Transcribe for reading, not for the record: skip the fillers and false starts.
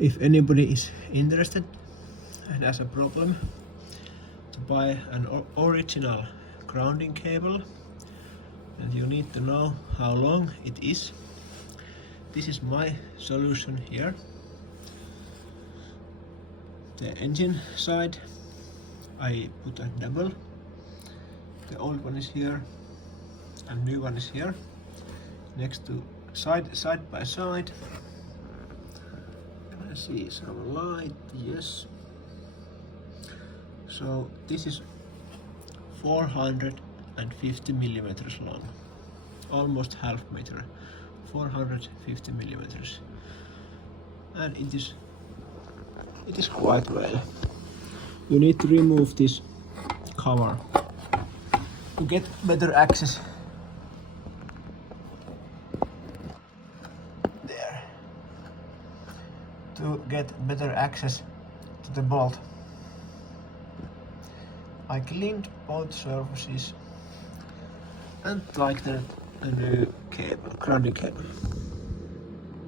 If anybody is interested and has a problem to buy an original grounding cable, and you need to know how long it is, this is my solution here. The engine side I put a double. The old one is here and new one is here, next to side by side. Can I see some light? Yes. So this is 450 millimeters long, almost half meter, 450 millimeters, and it is quite well. You need to remove this cover to get better access. There. To get better access to the bolt. I cleaned both surfaces and tightened a new cable, grounding cable.